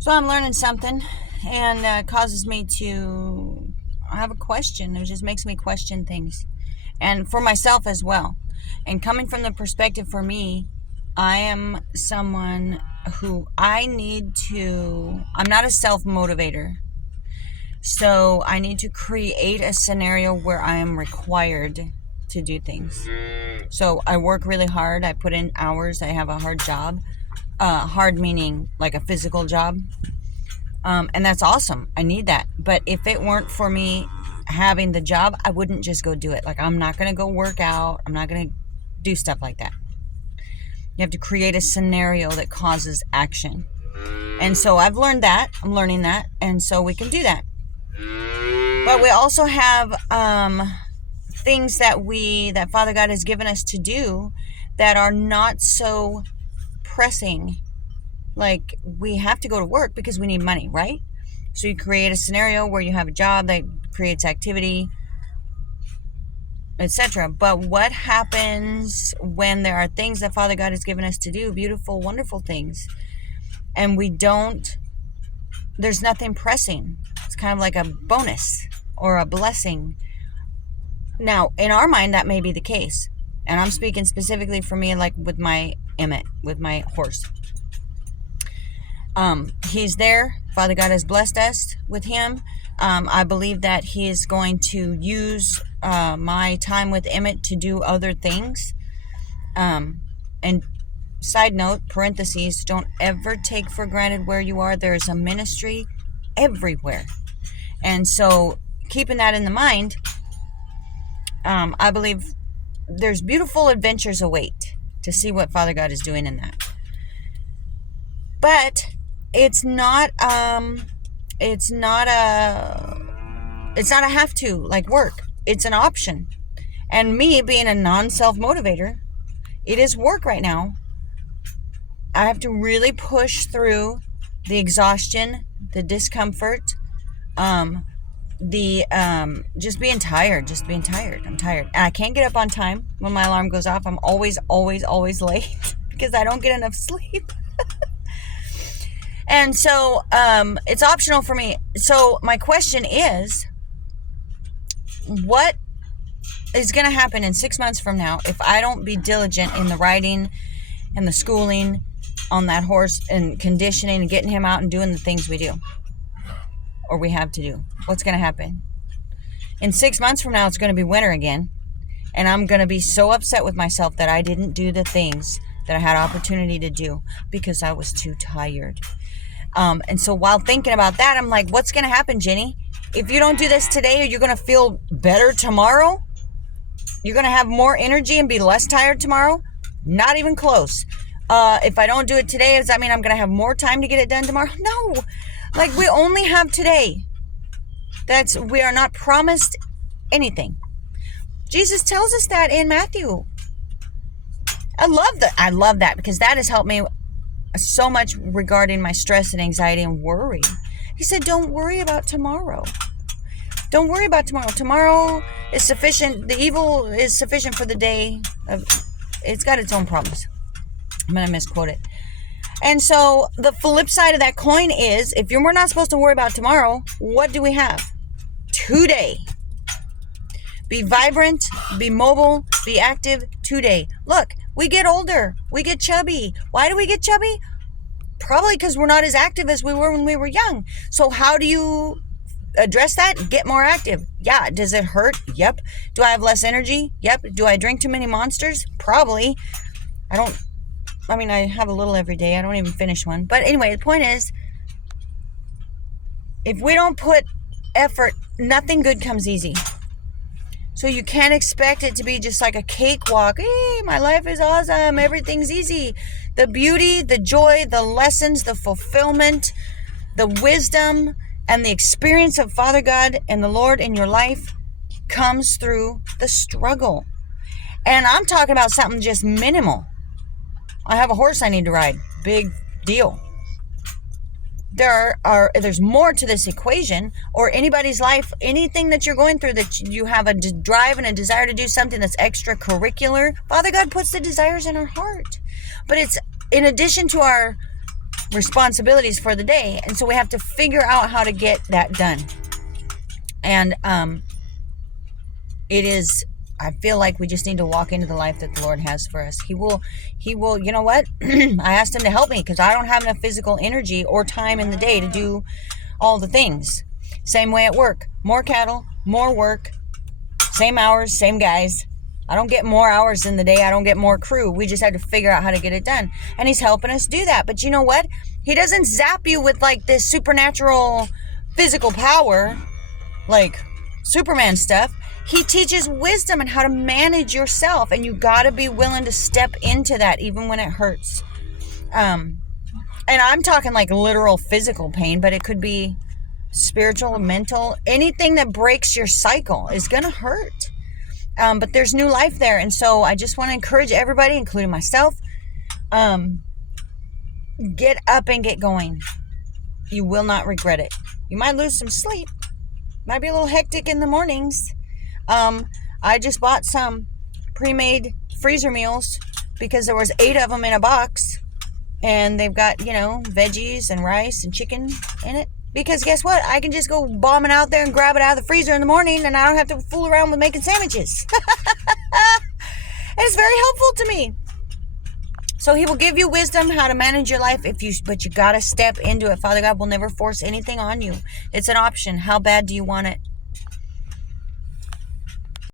So I'm learning something, and causes me to have a question. It just makes me question things, and for myself as well. And coming from the perspective for me, I am someone who I need to. I'm not a self motivator, so I need to create a scenario where I am required to do things. So I work really hard. I put in hours. I have a hard job. Hard meaning like a physical job. And that's awesome. I need that. But if it weren't for me having the job, I wouldn't just go do it. Like, I'm not going to go work out. I'm not going to do stuff like that. You have to create a scenario that causes action. And so I've learned that. I'm learning that. And so we can do that. But we also have things that Father God has given us to do that are not so pressing. Like, we have to go to work because we need money, right? So you create a scenario where you have a job that creates activity, etc. But what happens when there are things that Father God has given us to do, beautiful, wonderful things, and there's nothing pressing? It's kind of like a bonus or a blessing. Now, in our mind, that may be the case. And I'm speaking specifically for me, like with my Emmett, with my horse. He's there. Father God has blessed us with him. I believe that he is going to use my time with Emmett to do other things. And side note, parentheses, don't ever take for granted where you are. There is a ministry everywhere. And so keeping that in the mind, I believe there's beautiful adventures await to see what Father God is doing in that. But it's not a have to, like work. It's an option. And me being a non-self motivator, it is work right now. I have to really push through the exhaustion, the discomfort, just being tired. I'm tired. And I can't get up on time when my alarm goes off. I'm always late because I don't get enough sleep. And so it's optional for me. So my question is, what is going to happen in 6 months from now if I don't be diligent in the riding and the schooling on that horse and conditioning and getting him out and doing the things we do or we have to do? What's going to happen? In 6 months from now, it's going to be winter again. And I'm going to be so upset with myself that I didn't do the things that I had opportunity to do because I was too tired. And so while thinking about that, I'm like, what's going to happen, Jenny? If you don't do this today, are you going to feel better tomorrow? You're going to have more energy and be less tired tomorrow? Not even close. If I don't do it today, does that mean I'm going to have more time to get it done tomorrow? No. Like, we only have today. We are not promised anything. Jesus tells us that in Matthew. I love that because that has helped me so much regarding my stress and anxiety and worry. He said, don't worry about tomorrow. Don't worry about tomorrow. Tomorrow is sufficient. The evil is sufficient for the day. It's got its own problems. I'm going to misquote it. And so the flip side of that coin is, if we're not supposed to worry about tomorrow, what do we have? Today. Be vibrant, be mobile, be active today. Look, we get older. We get chubby. Why do we get chubby? Probably because we're not as active as we were when we were young. So how do you address that? Get more active. Yeah. Does it hurt? Yep. Do I have less energy? Yep. Do I drink too many Monsters? Probably. I have a little every day. I don't even finish one. But anyway, the point is, if we don't put effort, nothing good comes easy. So you can't expect it to be just like a cakewalk. Hey, my life is awesome. Everything's easy. The beauty, the joy, the lessons, the fulfillment, the wisdom, and the experience of Father God and the Lord in your life comes through the struggle. And I'm talking about something just minimal. I have a horse I need to ride. Big deal. There's more to this equation, or anybody's life, anything that you're going through that you have a drive and a desire to do something that's extracurricular. Father God puts the desires in our heart. But it's in addition to our responsibilities for the day. And so we have to figure out how to get that done. And it is, I feel like we just need to walk into the life that the Lord has for us. He will, you know what? I asked him to help me because I don't have enough physical energy or time in the day to do all the things. Same way at work. More cattle, more work, same hours, same guys. I don't get more hours in the day. I don't get more crew. We just had to figure out how to get it done. And he's helping us do that. But you know what? He doesn't zap you with like this supernatural physical power, like Superman stuff. He teaches wisdom and how to manage yourself. And you got to be willing to step into that even when it hurts. And I'm talking like literal physical pain, but it could be spiritual, mental. Anything that breaks your cycle is going to hurt. But there's new life there. And so I just want to encourage everybody, including myself, get up and get going. You will not regret it. You might lose some sleep. Might be a little hectic in the mornings. I just bought some pre-made freezer meals because there was 8 of them in a box. And they've got, veggies and rice and chicken in it. Because guess what? I can just go bombing out there and grab it out of the freezer in the morning, and I don't have to fool around with making sandwiches. And it's very helpful to me. So he will give you wisdom how to manage your life but you got to step into it. Father God will never force anything on you. It's an option. How bad do you want it?